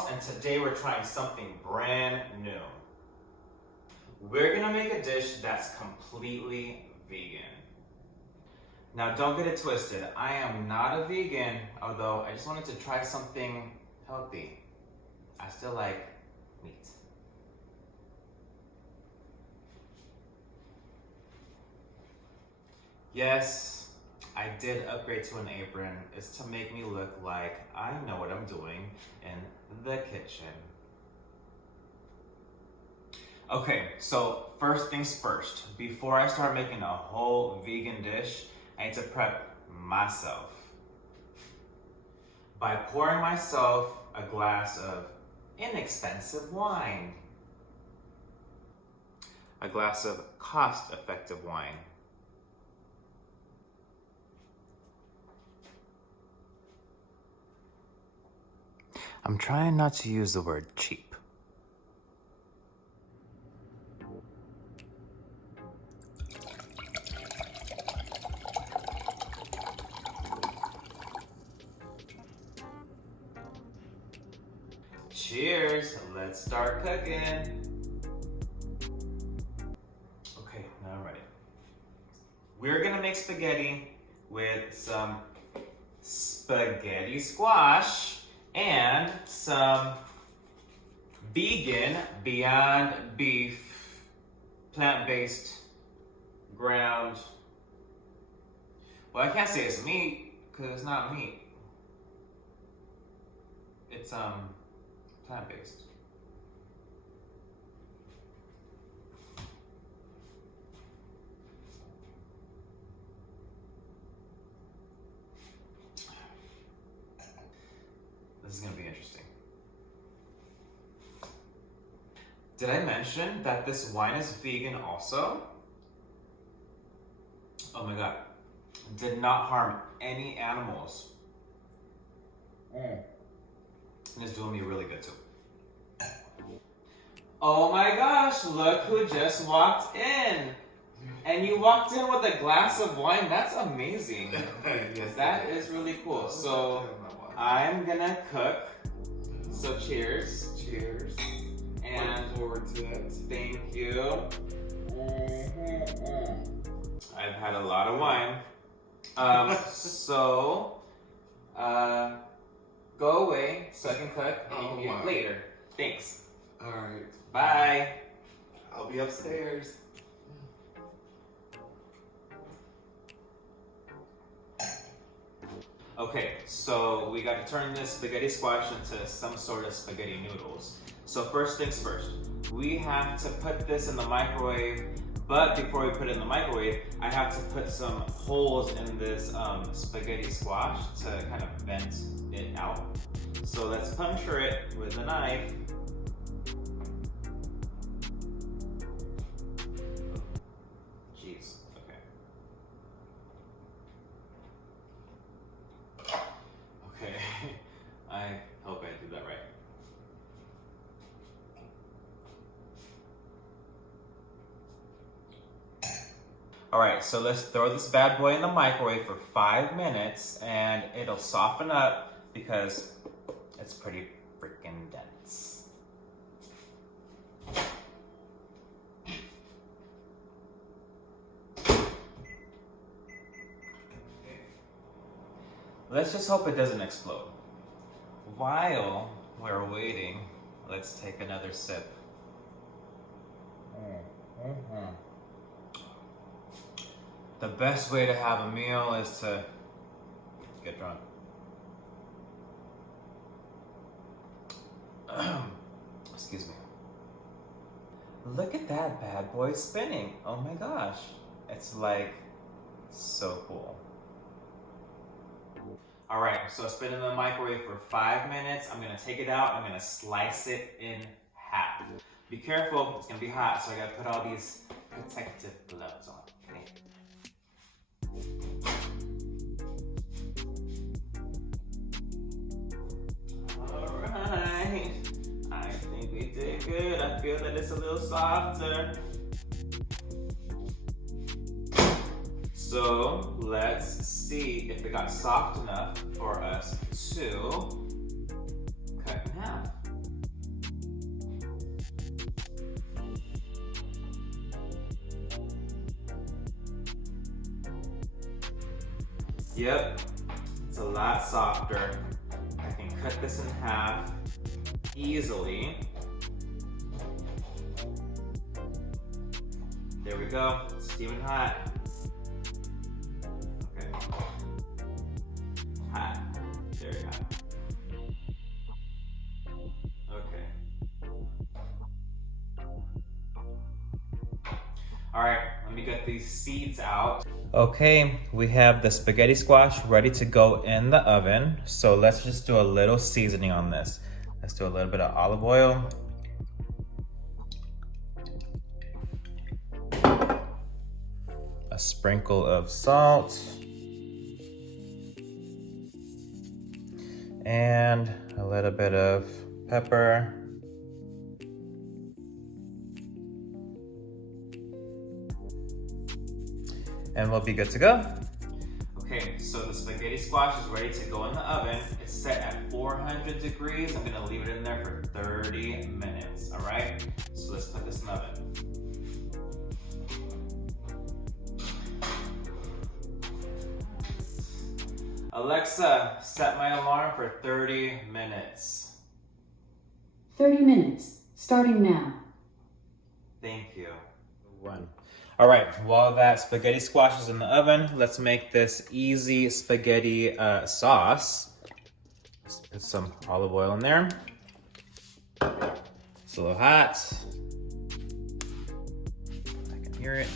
Charles, and today we're trying something brand new. We're gonna make a dish that's completely vegan. Now don't get it twisted, I am not a vegan, although I just wanted to try something healthy. I still like meat. Yes, I did upgrade to an apron. It's to make me look like I know what I'm doing in the kitchen. Okay, so first things first. Before I start making a whole vegan dish, I need to prep myself by pouring myself a glass of inexpensive wine. A glass of cost-effective wine. I'm trying not to use the word cheap. Cheers, let's start cooking. Okay, now I'm ready. We're gonna make spaghetti with some spaghetti squash and some vegan Beyond Beef plant-based ground. Well, I can't say it's meat because it's not meat. It's plant-based. This is gonna be interesting. Did I mention that this wine is vegan also? Oh my god. Did not harm any animals. And it's doing me really good too. Oh my gosh, look who just walked in. And you walked in with a glass of wine. That's amazing. Yes, that is really cool. So I'm gonna cook. So cheers. Cheers. And look forward to it. Thank you. I've had a lot of wine. Go away so I can cook and eat later. Thanks. Alright. Bye. I'll be upstairs. Okay, so we got to turn this spaghetti squash into some sort of spaghetti noodles. So first things first, we have to put this in the microwave, but before we put it in the microwave, I have to put some holes in this spaghetti squash to kind of vent it out. So let's puncture it with a knife. Jeez, okay. Okay, I hope I did that right. All right, so let's throw this bad boy in the microwave for 5 minutes and it'll soften up because it's pretty freaking dense. Let's just hope it doesn't explode. While we're waiting, let's take another sip. The best way to have a meal is to get drunk. Excuse me. Look at that bad boy spinning. Oh my gosh. It's like so cool. All right, so it's been in the microwave for 5 minutes. I'm gonna take it out. I'm gonna slice it in half. Be careful, it's gonna be hot, so I gotta put all these protective gloves on. Okay. All right, I think we did good. I feel that it's a little softer. So let's see if it got soft enough for us to cut in half. Yep, it's a lot softer. I can cut this in half easily. There we go, steaming hot. Okay. Hot, very hot. Okay. All right, let me get these seeds out. Okay, we have the spaghetti squash ready to go in the oven. So let's just do a little seasoning on this. Let's do a little bit of olive oil. A sprinkle of salt. And a little bit of pepper. And we'll be good to go. Okay, so the spaghetti squash is ready to go in the oven. It's set at 400 degrees. I'm gonna leave it in there for 30 minutes, all right? So let's put this in the oven. Alexa, set my alarm for 30 minutes. 30 minutes, starting now. Thank you. One. All right, while that spaghetti squash is in the oven, let's make this easy spaghetti sauce. Let's put some olive oil in there. It's a little hot. I can hear it.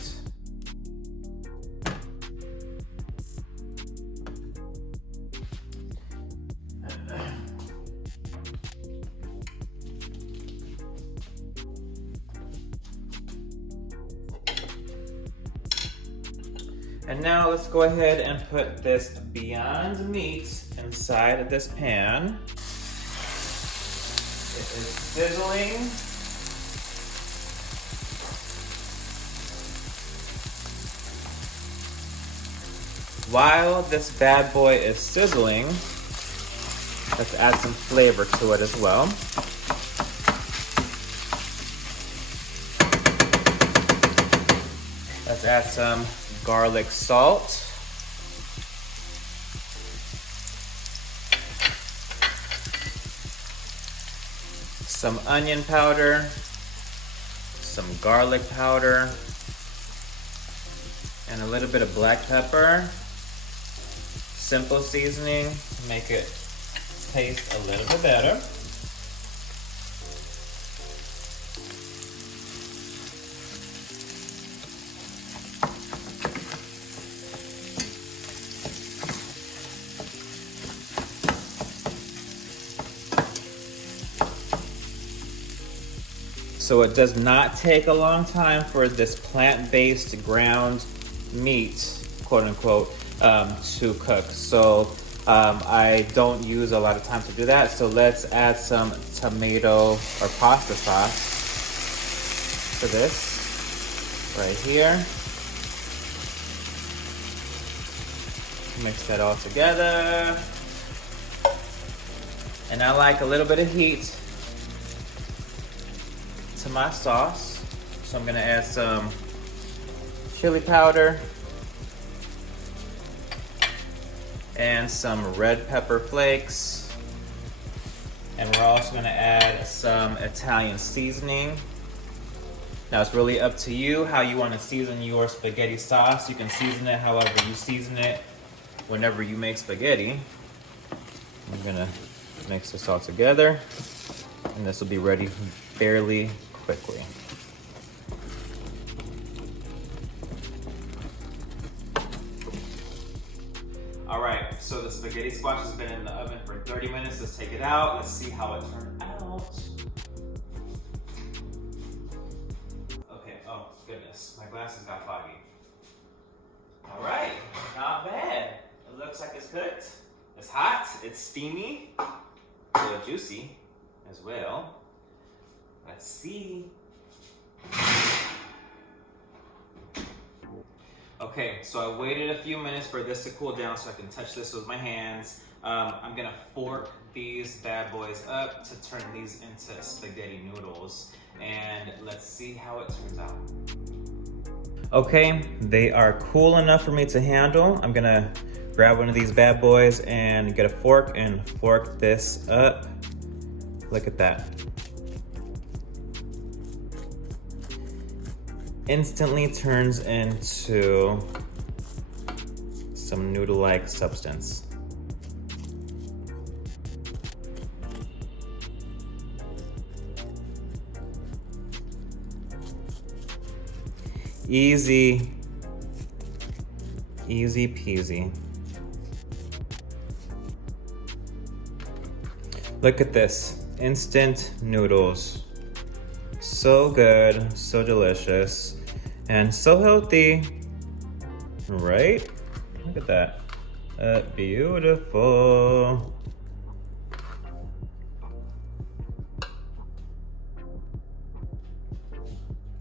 And now let's go ahead and put this Beyond Meat inside of this pan. It is sizzling. While this bad boy is sizzling, let's add some flavor to it as well. Let's add some garlic salt. Some onion powder, some garlic powder, and a little bit of black pepper. Simple seasoning to make it taste a little bit better. So it does not take a long time for this plant-based ground meat, quote unquote, to cook. So I don't use a lot of time to do that. So let's add some tomato or pasta sauce to this right here. Mix that all together. And I like a little bit of heat to my sauce. So I'm gonna add some chili powder and some red pepper flakes. And we're also gonna add some Italian seasoning. Now it's really up to you how you wanna season your spaghetti sauce. You can season it however you season it whenever you make spaghetti. I'm gonna mix this all together and this will be ready fairly quickly. All right, so the spaghetti squash has been in the oven for 30 minutes. Let's take it out. Let's see how it turned out. Okay, oh goodness, my glasses got foggy. All right, not bad. It looks like it's cooked. It's hot, it's steamy, a little juicy as well. Let's see. Okay, so I waited a few minutes for this to cool down so I can touch this with my hands. I'm gonna fork these bad boys up to turn these into spaghetti noodles. And let's see how it turns out. Okay, they are cool enough for me to handle. I'm gonna grab one of these bad boys and get a fork and fork this up. Look at that. Instantly turns into some noodle-like substance. Easy peasy. Look at this, instant noodles. So good, so delicious, and so healthy, right? Look at that, beautiful.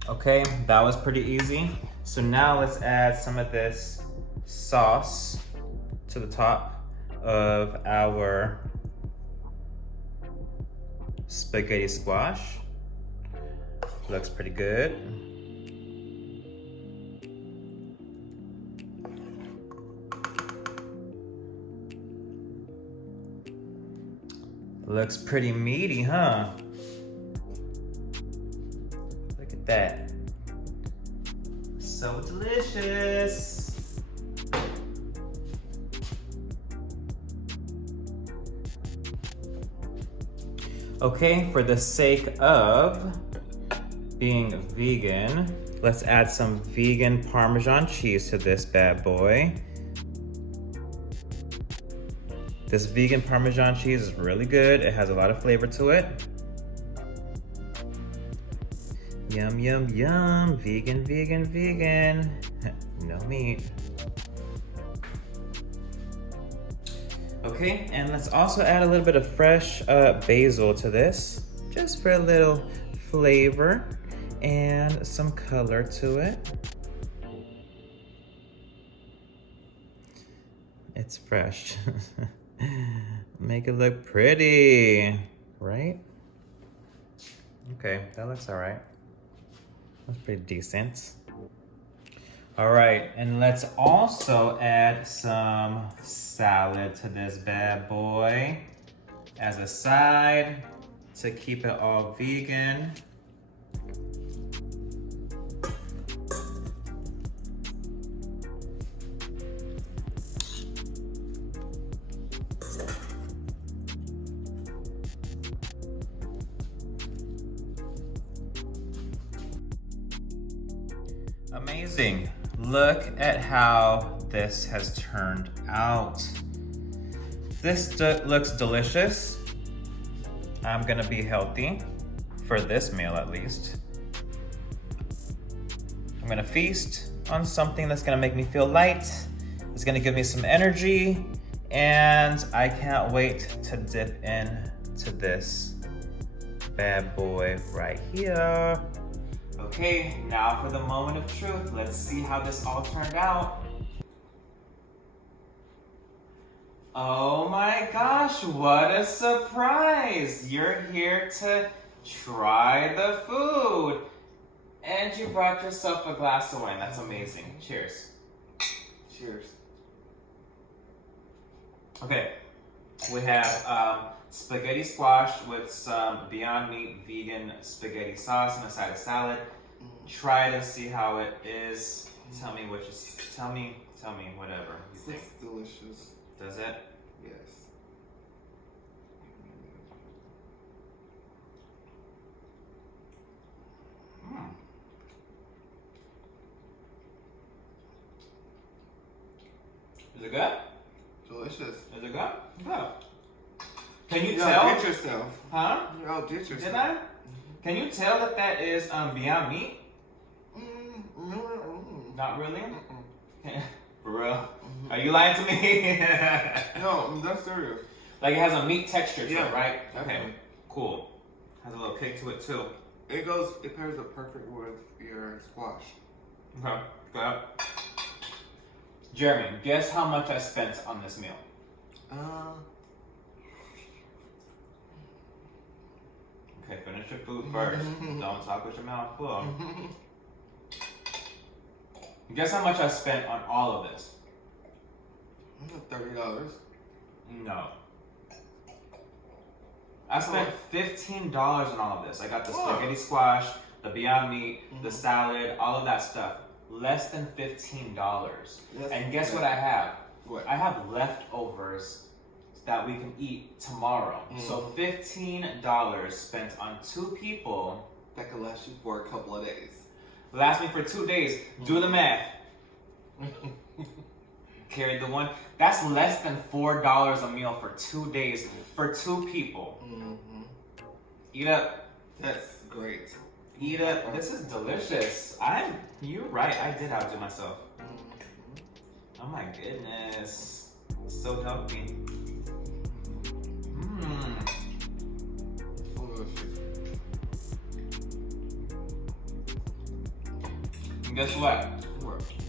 Okay, that was pretty easy. So now let's add some of this sauce to the top of our spaghetti squash. Looks pretty good. Looks pretty meaty, huh? Look at that. So delicious. Okay, for the sake of being vegan, let's add some vegan Parmesan cheese to this bad boy. This vegan Parmesan cheese is really good. It has a lot of flavor to it. Yum, yum, yum. Vegan, vegan, vegan. No meat. Okay, and let's also add a little bit of fresh basil to this, just for a little flavor and some color to it. It's fresh. Make it look pretty, right? Okay, that looks all right. That's pretty decent. All right, and let's also add some salad to this bad boy as a side to keep it all vegan. Amazing. Look at how this has turned out. This looks delicious. I'm gonna be healthy, for this meal at least. I'm gonna feast on something that's gonna make me feel light. It's gonna give me some energy, and I can't wait to dip into this bad boy right here. Okay, now for the moment of truth. Let's see how this all turned out. Oh my gosh, what a surprise! You're here to try the food. And you brought yourself a glass of wine. That's amazing. Cheers. Cheers. Okay, we have spaghetti squash with some Beyond Meat vegan spaghetti sauce and a side of salad. Try it and see how it is. Tell me whatever you think. It's delicious. Does it? Yes. Is it good? Delicious. Is it good? Good. Can you You tell? outdid yourself. Huh? You outdid yourself. Did I? Can you tell that that is Beyond Meat? Not really? For real? Are you lying to me? No, that's serious. Like it has a meat texture to Yeah, it, right? Okay, definitely. cool. Has a little kick to it too. It pairs up perfect with your squash. Okay, good. Jeremy, guess how much I spent on this meal? Okay, finish your food first. Don't talk with your mouth full. Guess how much I spent on all of this? $30. No. I spent $15 on all of this. I got the spaghetti squash, the Beyond Meat, the salad, all of that stuff. Less than $15. And guess what I have? What? I have leftovers that we can eat tomorrow. So $15 spent on 2 people. That could last you for a couple of days. Last me for 2 days. Do the math. Carried the one. That's less than $4 a meal for 2 days for 2 people. Eat up. That's great. Eat up. This is delicious. You're right. I did outdo myself. Oh my goodness. So healthy. And guess what?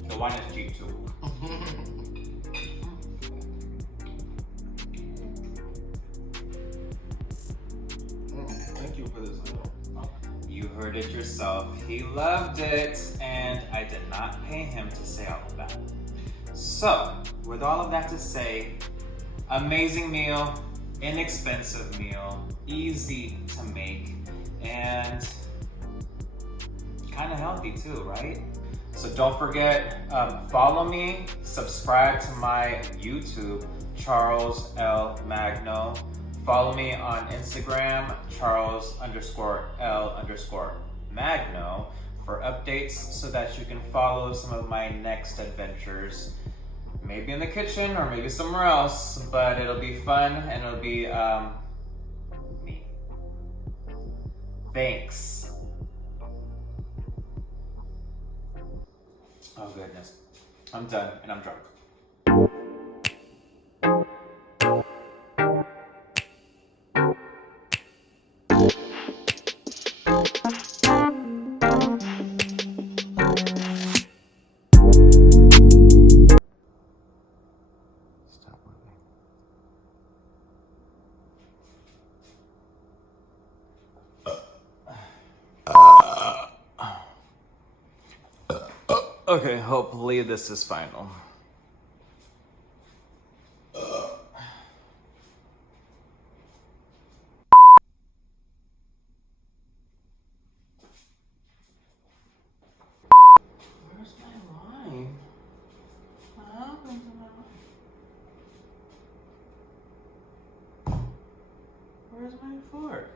The wine is cheap too. Thank you for this. You heard it yourself. He loved it, and I did not pay him to say all of that. So, with all of that to say, amazing meal, inexpensive meal, easy to make, and kind of healthy too, right? So don't forget, follow me, subscribe to my YouTube, Charles L. Magno. Follow me on Instagram, Charles_L_Magno, for updates so that you can follow some of my next adventures. Maybe in the kitchen or maybe somewhere else, but it'll be fun and it'll be me. Thanks. Oh goodness. I'm done and I'm drunk. Stop moving. Okay, hopefully this is final. Where's my wine? What happened to my wine? Where's my fork?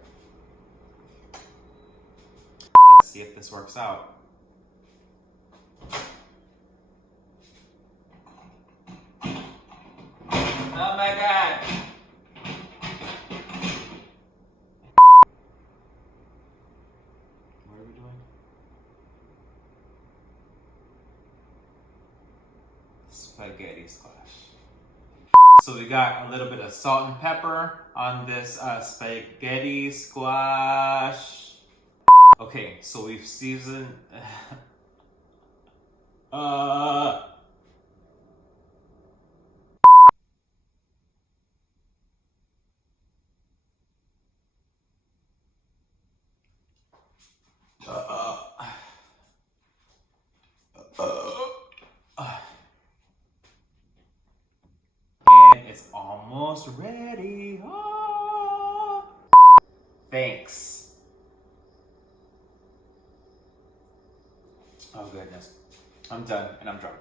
Let's see if this works out. Oh my god! What are we doing? Spaghetti squash. So we got a little bit of salt and pepper on this spaghetti squash. Okay, so we've seasoned. And it's almost ready. Ah. Thanks. Oh goodness. I'm done and I'm drunk.